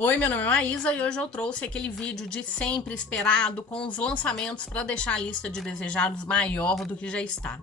Oi, meu nome é Maísa e hoje eu trouxe aquele vídeo de sempre esperado com os lançamentos para deixar a lista de desejados maior do que já está.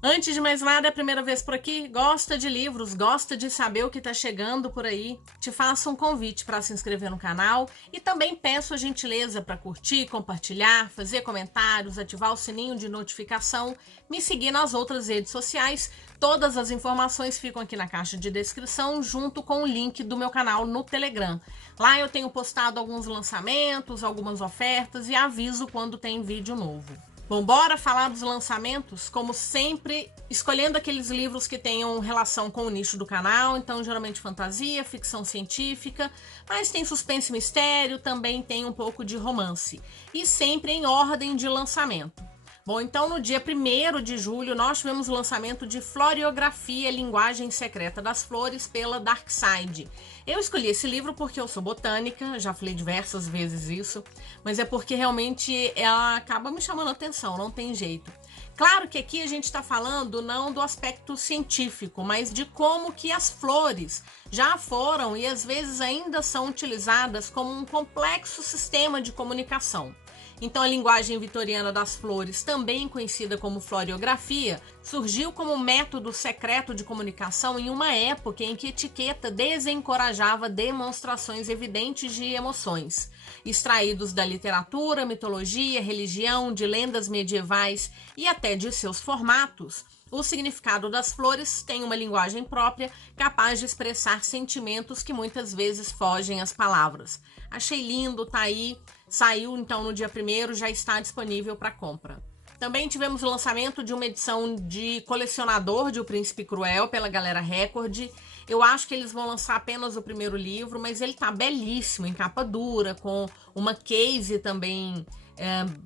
Antes de mais nada, é a primeira vez por aqui? Gosta de livros? Gosta de saber o que está chegando por aí? Te faço um convite para se inscrever no canal e também peço a gentileza para curtir, compartilhar, fazer comentários, ativar o sininho de notificação, me seguir nas outras redes sociais. Todas as informações ficam aqui na caixa de descrição, junto com o link do meu canal no Telegram. Lá eu tenho postado alguns lançamentos, algumas ofertas e aviso quando tem vídeo novo. Bom, bora falar dos lançamentos, como sempre, escolhendo aqueles livros que tenham relação com o nicho do canal, então geralmente fantasia, ficção científica, mas tem suspense e mistério, também tem um pouco de romance, e sempre em ordem de lançamento. Bom, então no dia 1º de julho nós tivemos o lançamento de Floriografia, Linguagem Secreta das Flores, pela Darkside. Eu escolhi esse livro porque eu sou botânica, já falei diversas vezes isso, mas é porque realmente ela acaba me chamando a atenção, não tem jeito. Claro que aqui a gente está falando não do aspecto científico, mas de como que as flores já foram e às vezes ainda são utilizadas como um complexo sistema de comunicação. Então, a linguagem vitoriana das flores, também conhecida como floriografia, surgiu como método secreto de comunicação em uma época em que a etiqueta desencorajava demonstrações evidentes de emoções, extraídos da literatura, mitologia, religião, de lendas medievais e até de seus formatos. O significado das flores tem uma linguagem própria, capaz de expressar sentimentos que muitas vezes fogem às palavras. Achei lindo, tá aí. Saiu então no dia 1º, já está disponível para compra. Também tivemos o lançamento de uma edição de colecionador de O Príncipe Cruel pela Galera Record. Eu acho que eles vão lançar apenas o primeiro livro, mas ele tá belíssimo, em capa dura, com uma case também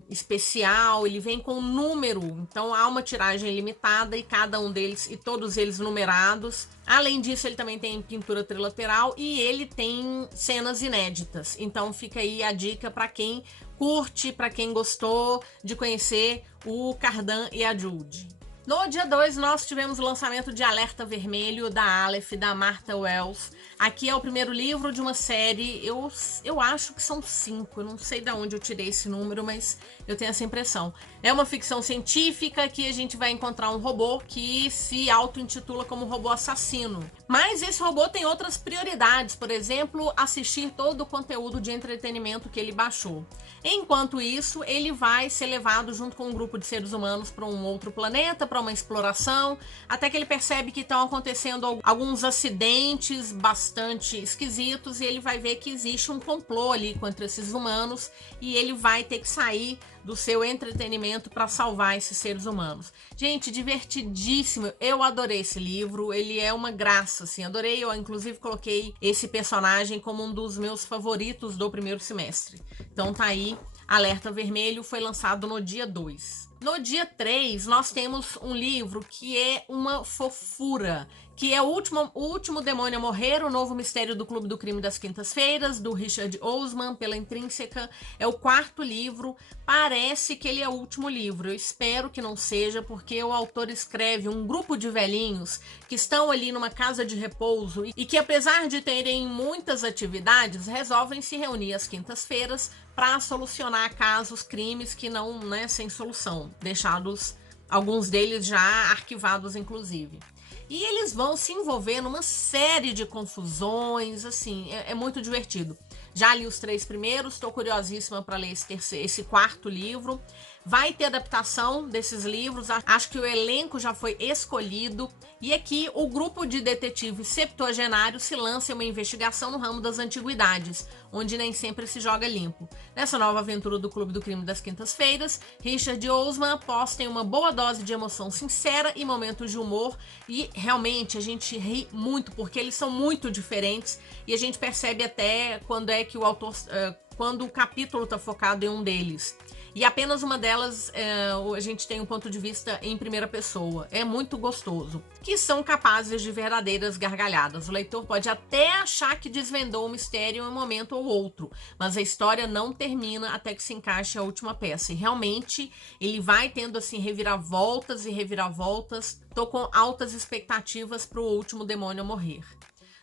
especial. Ele vem com um número, então há uma tiragem limitada e cada um deles, e todos eles numerados. Além disso, ele também tem pintura trilateral e ele tem cenas inéditas. Então fica aí a dica para quem curte, para quem gostou de conhecer o Cardan e a Jude. No dia 2, nós tivemos o lançamento de Alerta Vermelho, da Aleph, da Martha Wells. Aqui é o primeiro livro de uma série, eu acho que são 5, eu não sei de onde eu tirei esse número, mas eu tenho essa impressão. É uma ficção científica que a gente vai encontrar um robô que se auto-intitula como robô assassino. Mas esse robô tem outras prioridades, por exemplo, assistir todo o conteúdo de entretenimento que ele baixou. Enquanto isso, ele vai ser levado junto com um grupo de seres humanos para um outro planeta, para uma exploração, até que ele percebe que estão acontecendo alguns acidentes bastante esquisitos e ele vai ver que existe um complô ali contra esses humanos e ele vai ter que sair do seu entretenimento para salvar esses seres humanos. Gente, divertidíssimo, eu adorei esse livro, ele é uma graça, assim, adorei, eu inclusive coloquei esse personagem como um dos meus favoritos do primeiro semestre. Então tá aí, Alerta Vermelho foi lançado no dia 2. No dia 3, nós temos um livro que é uma fofura, que é o último demônio a morrer, o novo mistério do Clube do Crime das Quintas-Feiras, do Richard Osman, pela Intrínseca. É o 4º livro, parece que ele é o último livro, eu espero que não seja, porque o autor escreve um grupo de velhinhos que estão ali numa casa de repouso e que, apesar de terem muitas atividades, resolvem se reunir às quintas-feiras para solucionar casos, crimes que não, sem solução, deixados, alguns deles já arquivados, inclusive. E eles vão se envolver numa série de confusões, assim, é muito divertido. Já li os 3 primeiros, estou curiosíssima para ler esse 4º livro. Vai ter adaptação desses livros, acho que o elenco já foi escolhido. E aqui o grupo de detetives septuagenários se lança em uma investigação no ramo das antiguidades, onde nem sempre se joga limpo. Nessa nova aventura do Clube do Crime das Quintas-Feiras, Richard Osman aposta em uma boa dose de emoção sincera e momentos de humor. E realmente a gente ri muito, porque eles são muito diferentes e a gente percebe até quando é que o autor, quando o capítulo está focado em um deles. E apenas uma delas a gente tem um ponto de vista em primeira pessoa. É muito gostoso. Que são capazes de verdadeiras gargalhadas. O leitor pode até achar que desvendou o mistério em um momento ou outro, mas a história não termina até que se encaixe a última peça. E realmente ele vai tendo assim reviravoltas e reviravoltas. Tô com altas expectativas para o último demônio morrer.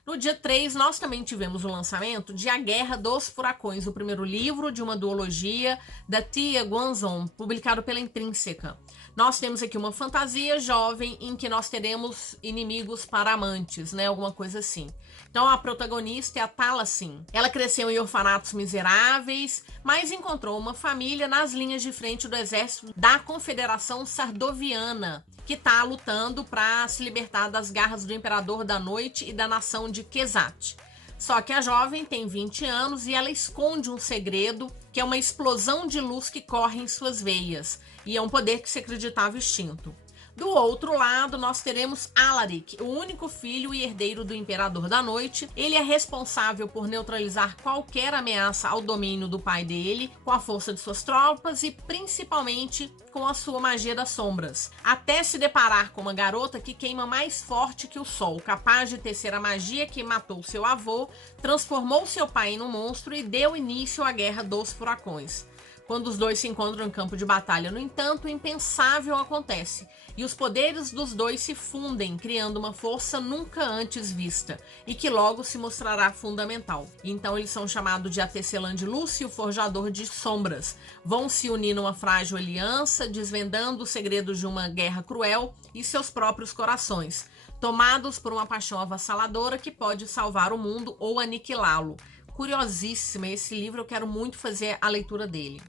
No dia 3, nós também tivemos o lançamento de A Guerra dos Furacões, o primeiro livro de uma duologia da Tia Guanzon, publicado pela Intrínseca. Nós temos aqui uma fantasia jovem em que nós teremos inimigos para amantes, né? Alguma coisa assim. Então a protagonista é a Talacin. Ela cresceu em orfanatos miseráveis, mas encontrou uma família nas linhas de frente do exército da Confederação Sardoviana, que está lutando para se libertar das garras do Imperador da Noite e da nação de Keszat. Só que a jovem tem 20 anos e ela esconde um segredo, que é uma explosão de luz que corre em suas veias, e é um poder que se acreditava extinto. Do outro lado, nós teremos Alaric, o único filho e herdeiro do Imperador da Noite. Ele é responsável por neutralizar qualquer ameaça ao domínio do pai dele, com a força de suas tropas e principalmente com a sua magia das sombras, até se deparar com uma garota que queima mais forte que o sol, capaz de tecer a magia que matou seu avô, transformou seu pai em um monstro e deu início à Guerra dos Furacões. Quando os dois se encontram em campo de batalha, no entanto, o impensável acontece e os poderes dos dois se fundem, criando uma força nunca antes vista e que logo se mostrará fundamental. Então eles são chamados de A Tecelã de Luz e o Forjador de Sombras. Vão se unir numa frágil aliança, desvendando os segredos de uma guerra cruel e seus próprios corações, tomados por uma paixão avassaladora que pode salvar o mundo ou aniquilá-lo. Curiosíssima esse livro, eu quero muito fazer a leitura dele.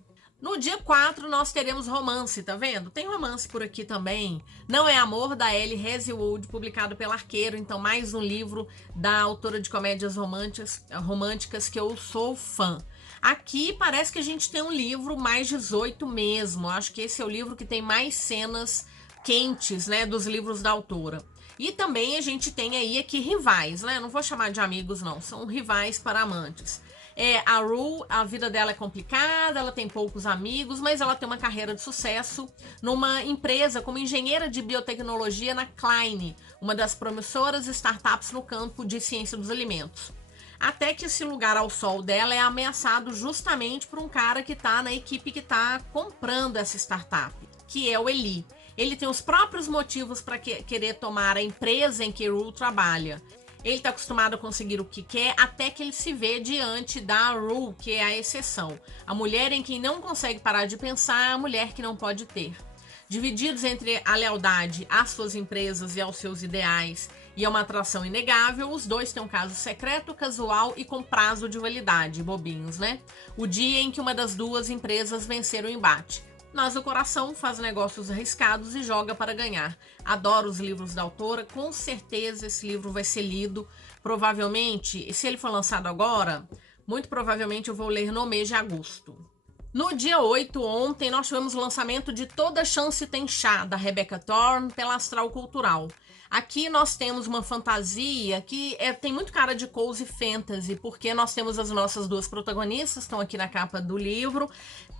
No dia 4, nós teremos romance, tá vendo? Tem romance por aqui também. Não é Amor, da Ellie Hazelwood, publicado pela Arqueiro. Então, mais um livro da autora de comédias românticas que eu sou fã. Aqui parece que a gente tem um livro mais 18 mesmo. Acho que esse é o livro que tem mais cenas quentes, né, dos livros da autora. E também a gente tem aí aqui rivais, né? Não vou chamar de amigos, não. São rivais para amantes. A Rue, a vida dela é complicada, ela tem poucos amigos, mas ela tem uma carreira de sucesso numa empresa como engenheira de biotecnologia na Klein, uma das promissoras startups no campo de ciência dos alimentos. Até que esse lugar ao sol dela é ameaçado justamente por um cara que está na equipe que está comprando essa startup, que é o Eli. Ele tem os próprios motivos para querer tomar a empresa em que Rue trabalha. Ele está acostumado a conseguir o que quer até que ele se vê diante da Rue, que é a exceção. A mulher em quem não consegue parar de pensar, a mulher que não pode ter. Divididos entre a lealdade às suas empresas e aos seus ideais e a uma atração inegável, os dois têm um caso secreto, casual e com prazo de validade, bobinhos, né? O dia em que uma das duas empresas vencer o embate. Mas o coração faz negócios arriscados e joga para ganhar. Adoro os livros da autora, com certeza esse livro vai ser lido. Provavelmente, se ele for lançado agora, muito provavelmente eu vou ler no mês de agosto. No dia 8, ontem, nós tivemos o lançamento de Toda Chance Tem Chá, da Rebecca Thorne, pela Astral Cultural. Aqui nós temos uma fantasia que tem muito cara de cozy fantasy, porque nós temos as nossas duas protagonistas, estão aqui na capa do livro,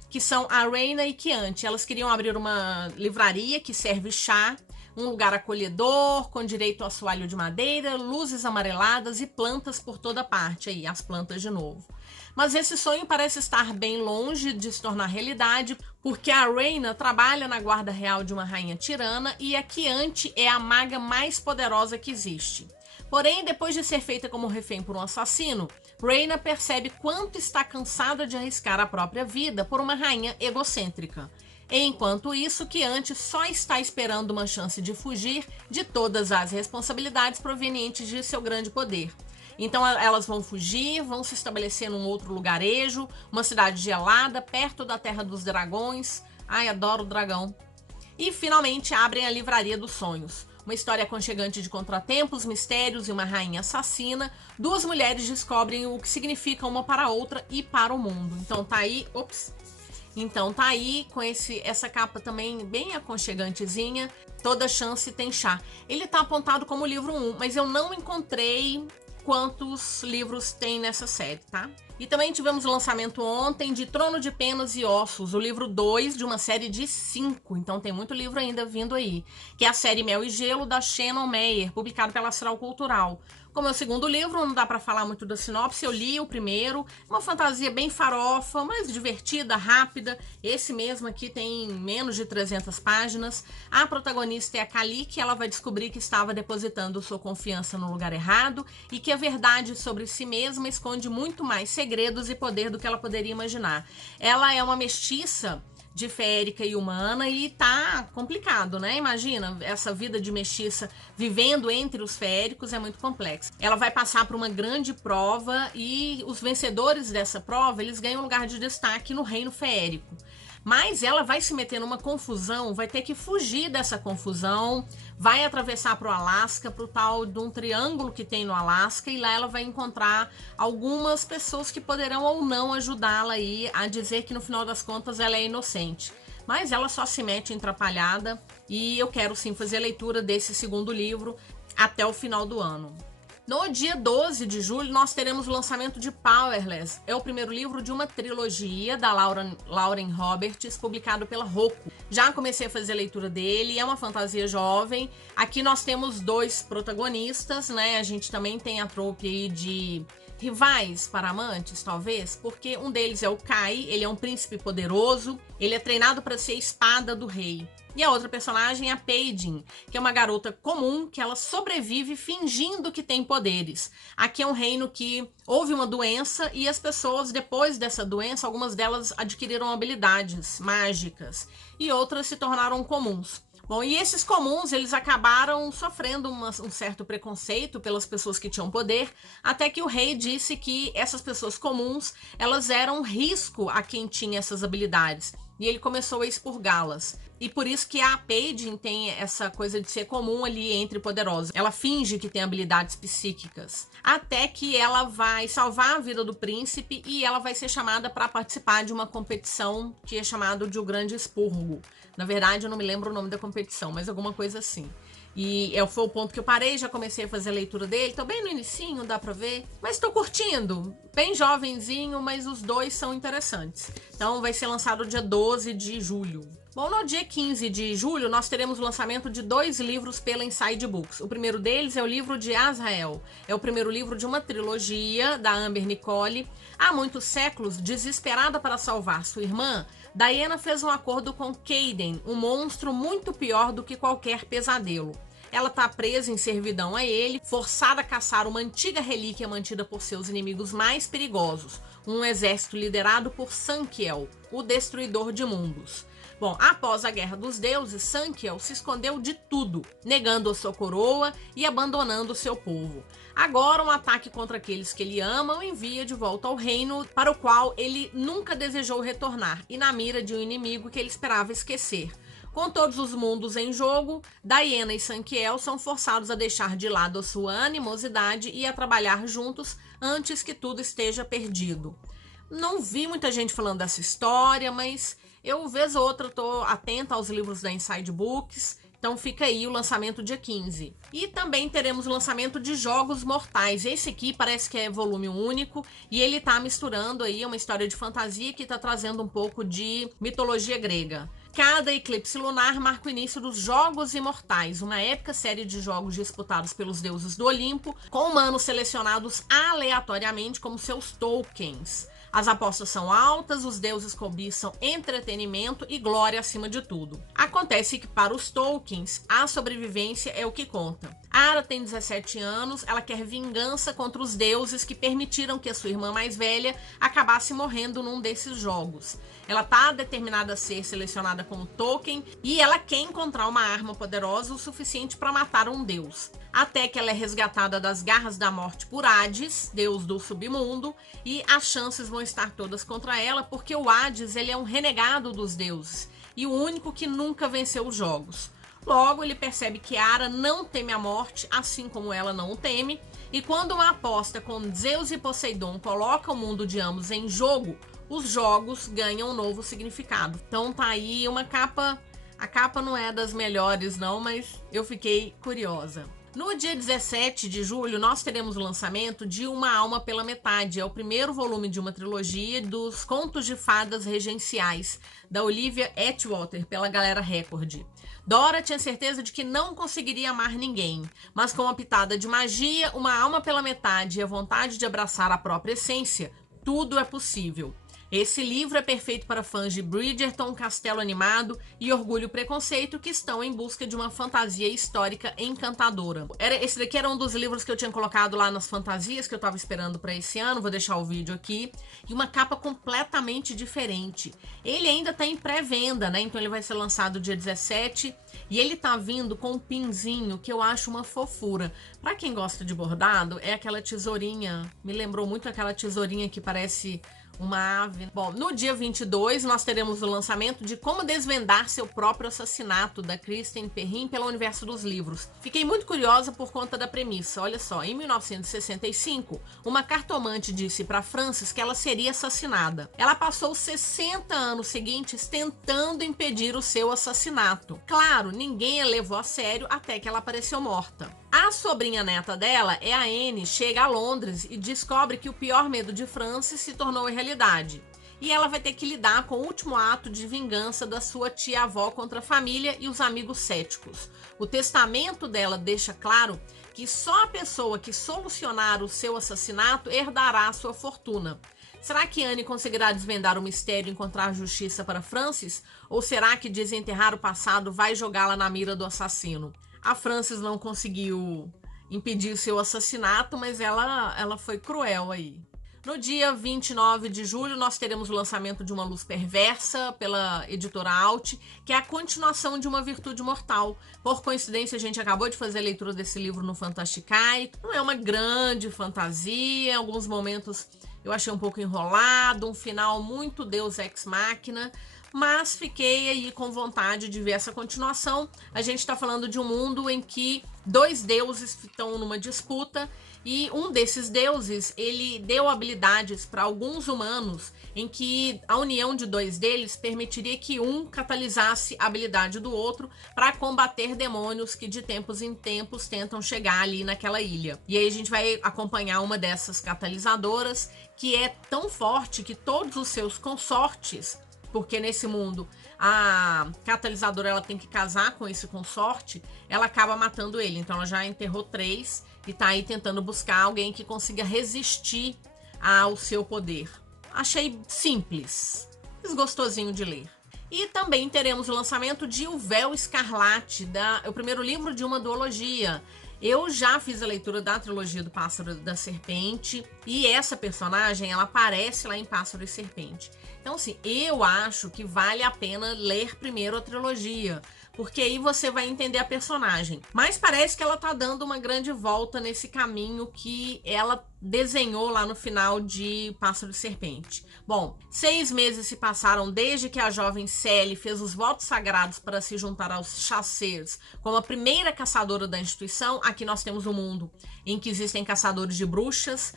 que são a Reina e Chianti. Elas queriam abrir uma livraria que serve chá, um lugar acolhedor, com direito a assoalho de madeira, luzes amareladas e plantas por toda parte, aí, as plantas de novo. Mas esse sonho parece estar bem longe de se tornar realidade, porque a Reina trabalha na guarda real de uma rainha tirana e a Chianti é a maga mais poderosa que existe. Porém, depois de ser feita como refém por um assassino, Reina percebe quanto está cansada de arriscar a própria vida por uma rainha egocêntrica. Enquanto isso, Chianti só está esperando uma chance de fugir de todas as responsabilidades provenientes de seu grande poder. Então elas vão fugir, vão se estabelecer num outro lugarejo, uma cidade gelada, perto da Terra dos Dragões. Ai, adoro o dragão. E finalmente abrem a Livraria dos Sonhos. Uma história aconchegante de contratempos, mistérios e uma rainha assassina. Duas mulheres descobrem o que significa uma para a outra e para o mundo. Então tá aí, Então tá aí com essa capa também bem aconchegantezinha. Toda Chance Tem Chá. Ele tá apontado como livro 1, mas eu não encontrei quantos livros tem nessa série, tá? E também tivemos o lançamento ontem de Trono de Penas e Ossos, o livro 2 de uma série de 5. Então tem muito livro ainda vindo aí. Que é a série Mel e Gelo, da Shannon Meyer, publicado pela Astral Cultural. Como é o segundo livro, não dá pra falar muito da sinopse, eu li o primeiro. Uma fantasia bem farofa, mas divertida, rápida. Esse mesmo aqui tem menos de 300 páginas. A protagonista é a Kali, que ela vai descobrir que estava depositando sua confiança no lugar errado e que a verdade sobre si mesma esconde muito mais segredos e poder do que ela poderia imaginar. Ela é uma mestiça de férica e humana e tá complicado, né? Imagina, essa vida de mestiça vivendo entre os féricos é muito complexa. Ela vai passar por uma grande prova e os vencedores dessa prova, eles ganham lugar de destaque no reino férico. Mas ela vai se meter numa confusão, vai ter que fugir dessa confusão, vai atravessar para o Alasca, para o tal de um triângulo que tem no Alasca, e lá ela vai encontrar algumas pessoas que poderão ou não ajudá-la aí a dizer que no final das contas ela é inocente. Mas ela só se mete em atrapalhada e eu quero sim fazer a leitura desse segundo livro até o final do ano. No dia 12 de julho, nós teremos o lançamento de Powerless. É o primeiro livro de uma trilogia da Lauren Roberts, publicado pela Roku. Já comecei a fazer a leitura dele, é uma fantasia jovem. Aqui nós temos 2 protagonistas, né? A gente também tem a trope aí de rivais para amantes, talvez, porque um deles é o Kai, ele é um príncipe poderoso, ele é treinado para ser a espada do rei. E a outra personagem é a Paige, que é uma garota comum que ela sobrevive fingindo que tem poderes. Aqui é um reino que houve uma doença e as pessoas, depois dessa doença, algumas delas adquiriram habilidades mágicas e outras se tornaram comuns. Bom, e esses comuns, eles acabaram sofrendo um certo preconceito pelas pessoas que tinham poder, até que o rei disse que essas pessoas comuns, elas eram um risco a quem tinha essas habilidades. E ele começou a expurgá-las. E por isso que a Paige tem essa coisa de ser comum ali entre poderosos. Ela finge que tem habilidades psíquicas. Até que ela vai salvar a vida do príncipe e ela vai ser chamada para participar de uma competição que é chamada de O Grande Expurgo. Na verdade, eu não me lembro o nome da competição, mas alguma coisa assim. E foi o ponto que eu parei, já comecei a fazer a leitura dele. Tô bem no inicinho, dá pra ver. Mas tô curtindo. Bem jovenzinho, mas os 2 são interessantes. Então vai ser lançado dia 12 de julho. Bom, no dia 15 de julho, nós teremos o lançamento de 2 livros pela Inside Books. O primeiro deles é o livro de Azrael. É o primeiro livro de uma trilogia da Amber Nicole. Há muitos séculos, desesperada para salvar sua irmã, Diana fez um acordo com Caden, um monstro muito pior do que qualquer pesadelo. Ela está presa em servidão a ele, forçada a caçar uma antiga relíquia mantida por seus inimigos mais perigosos, um exército liderado por Sankiel, o destruidor de mundos. Bom, após a Guerra dos Deuses, Sankiel se escondeu de tudo, negando a sua coroa e abandonando o seu povo. Agora, um ataque contra aqueles que ele ama o envia de volta ao reino para o qual ele nunca desejou retornar e na mira de um inimigo que ele esperava esquecer. Com todos os mundos em jogo, Diana e Sankiel são forçados a deixar de lado a sua animosidade e a trabalhar juntos antes que tudo esteja perdido. Não vi muita gente falando dessa história, mas eu, vez ou outra, tô atenta aos livros da Inside Books, então fica aí o lançamento dia 15. E também teremos o lançamento de Jogos Mortais. Esse aqui parece que é volume único e ele tá misturando aí uma história de fantasia que tá trazendo um pouco de mitologia grega. Cada eclipse lunar marca o início dos Jogos Imortais, uma épica série de jogos disputados pelos deuses do Olimpo, com humanos selecionados aleatoriamente como seus tokens. As apostas são altas, os deuses cobiçam entretenimento e glória acima de tudo. Acontece que para os tokens, a sobrevivência é o que conta. Ara tem 17 anos, ela quer vingança contra os deuses que permitiram que a sua irmã mais velha acabasse morrendo num desses jogos. Ela tá determinada a ser selecionada como token e ela quer encontrar uma arma poderosa o suficiente para matar um deus. Até que ela é resgatada das garras da morte por Hades, deus do submundo, e as chances vão estar todas contra ela, porque o Hades ele é um renegado dos deuses e o único que nunca venceu os jogos. Logo, ele percebe que Ara não teme a morte, assim como ela não o teme, e quando uma aposta com Zeus e Poseidon coloca o mundo de ambos em jogo, os jogos ganham um novo significado. Então tá aí uma capa. A capa não é das melhores não, mas eu fiquei curiosa. No dia 17 de julho, nós teremos o lançamento de Uma Alma pela Metade. É o primeiro volume de uma trilogia dos Contos de Fadas Regenciais, da Olivia Atwater, pela Galera Record. Dora tinha certeza de que não conseguiria amar ninguém, mas com uma pitada de magia, uma alma pela metade e a vontade de abraçar a própria essência, tudo é possível. Esse livro é perfeito para fãs de Bridgerton, Castelo Animado e Orgulho e Preconceito, que estão em busca de uma fantasia histórica encantadora. Esse daqui era um dos livros que eu tinha colocado lá nas fantasias que eu tava esperando para esse ano, vou deixar o vídeo aqui. E uma capa completamente diferente. Ele ainda tá em pré-venda, né? Então ele vai ser lançado dia 17 e ele tá vindo com um pinzinho que eu acho uma fofura. Para quem gosta de bordado, é aquela tesourinha, me lembrou muito aquela tesourinha que parece uma ave. Bom, no dia 22 nós teremos o lançamento de Como Desvendar Seu Próprio Assassinato, da Kristen Perrin, pelo Universo dos Livros. Fiquei muito curiosa por conta da premissa. Olha só, em 1965, uma cartomante disse para Frances que ela seria assassinada. Ela passou os 60 anos seguintes tentando impedir o seu assassinato. Claro, ninguém a levou a sério até que ela apareceu morta. A sobrinha neta dela, é a Anne, chega a Londres e descobre que o pior medo de Frances se tornou realidade. E ela vai ter que lidar com o último ato de vingança da sua tia-avó contra a família e os amigos céticos. O testamento dela deixa claro que só a pessoa que solucionar o seu assassinato herdará a sua fortuna. Será que Anne conseguirá desvendar o mistério e encontrar justiça para Frances? Ou será que desenterrar o passado vai jogá-la na mira do assassino? A Frances não conseguiu impedir o seu assassinato, mas ela foi cruel aí. No dia 29 de julho, nós teremos o lançamento de Uma Luz Perversa, pela editora Alt, que é a continuação de Uma Virtude Mortal. Por coincidência, a gente acabou de fazer a leitura desse livro no Fantasticai. Não é uma grande fantasia, em alguns momentos eu achei um pouco enrolado, um final muito Deus Ex Machina, mas fiquei aí com vontade de ver essa continuação. A gente está falando de um mundo em que dois deuses estão numa disputa e um desses deuses, ele deu habilidades para alguns humanos em que a união de dois deles permitiria que um catalisasse a habilidade do outro para combater demônios que de tempos em tempos tentam chegar ali naquela ilha. E aí a gente vai acompanhar uma dessas catalisadoras que é tão forte que todos os seus consortes, porque nesse mundo a catalisadora ela tem que casar com esse consorte, ela acaba matando ele. Então ela já enterrou 3 e tá aí tentando buscar alguém que consiga resistir ao seu poder. Achei simples, mas gostosinho de ler. E também teremos o lançamento de O Véu Escarlate, o primeiro livro de uma duologia. Eu já fiz a leitura da trilogia do Pássaro e da Serpente e essa personagem, ela aparece lá em Pássaro e Serpente. Então, assim, eu acho que vale a pena ler primeiro a trilogia, porque aí você vai entender a personagem. Mas parece que ela tá dando uma grande volta nesse caminho que ela desenhou lá no final de Pássaro e Serpente. Bom, 6 meses se passaram desde que a jovem Sally fez os votos sagrados para se juntar aos Chasers como a primeira caçadora da instituição. Aqui nós temos um mundo em que existem caçadores de bruxas,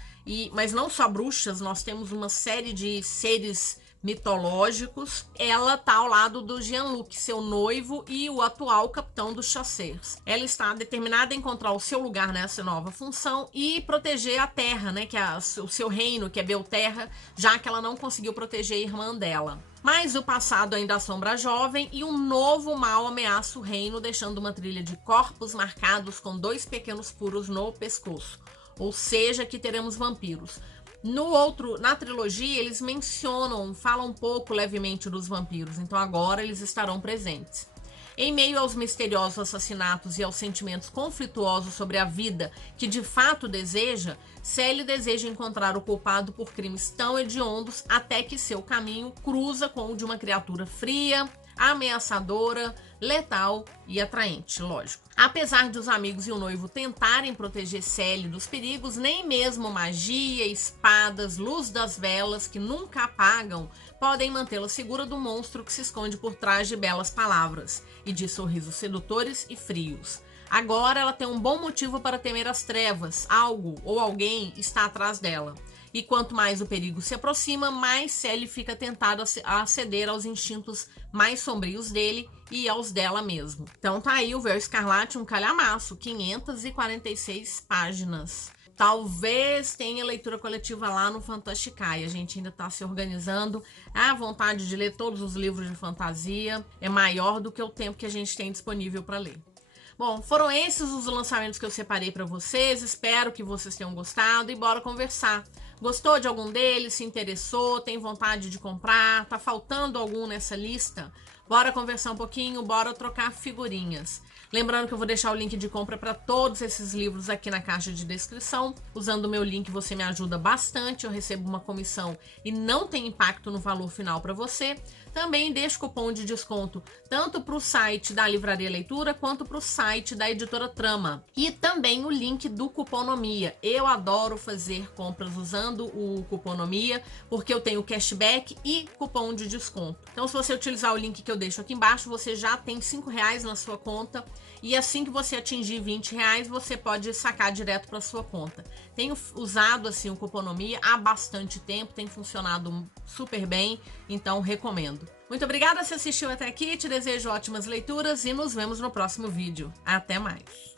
mas não só bruxas, nós temos uma série de seres mitológicos. Ela tá ao lado do Jean-Luc, seu noivo e o atual capitão dos Chasers. Ela está determinada a encontrar o seu lugar nessa nova função e proteger a Terra, né, que é o seu reino, que é Belterra, já que ela não conseguiu proteger a irmã dela. Mas o passado ainda assombra a jovem e um novo mal ameaça o reino, deixando uma trilha de corpos marcados com 2 pequenos furos no pescoço. Ou seja, que teremos vampiros. Na trilogia, eles falam um pouco levemente dos vampiros, então agora eles estarão presentes. Em meio aos misteriosos assassinatos e aos sentimentos conflituosos sobre a vida que de fato deseja, Sally deseja encontrar o culpado por crimes tão hediondos até que seu caminho cruza com o de uma criatura fria, ameaçadora, letal e atraente, lógico. Apesar de os amigos e o noivo tentarem proteger Sally dos perigos, nem mesmo magia, espadas, luz das velas que nunca apagam podem mantê-la segura do monstro que se esconde por trás de belas palavras e de sorrisos sedutores e frios. Agora ela tem um bom motivo para temer as trevas, algo ou alguém está atrás dela. E quanto mais o perigo se aproxima, mais Sally fica tentada a ceder aos instintos mais sombrios dele e aos dela mesmo. Então tá aí o Véu Escarlate, um calhamaço, 546 páginas. Talvez tenha leitura coletiva lá no Fantasticai. A gente ainda está se organizando. A vontade de ler todos os livros de fantasia é maior do que o tempo que a gente tem disponível para ler. Bom, foram esses os lançamentos que eu separei para vocês. Espero que vocês tenham gostado e bora conversar. Gostou de algum deles? Se interessou? Tem vontade de comprar? Tá faltando algum nessa lista? Bora conversar um pouquinho, bora trocar figurinhas. Lembrando que eu vou deixar o link de compra para todos esses livros aqui na caixa de descrição. Usando o meu link você me ajuda bastante, eu recebo uma comissão e não tem impacto no valor final para você. Também deixo cupom de desconto tanto para o site da Livraria Leitura quanto para o site da Editora Trama. E também o link do Cuponomia. Eu adoro fazer compras usando o Cuponomia porque eu tenho cashback e cupom de desconto. Então se você utilizar o link que eu deixo aqui embaixo, você já tem R$5 na sua conta. E assim que você atingir R$20, você pode sacar direto para sua conta. Tenho usado assim o Cuponomia há bastante tempo, tem funcionado super bem, então recomendo. Muito obrigada se assistiu até aqui, te desejo ótimas leituras e nos vemos no próximo vídeo. Até mais!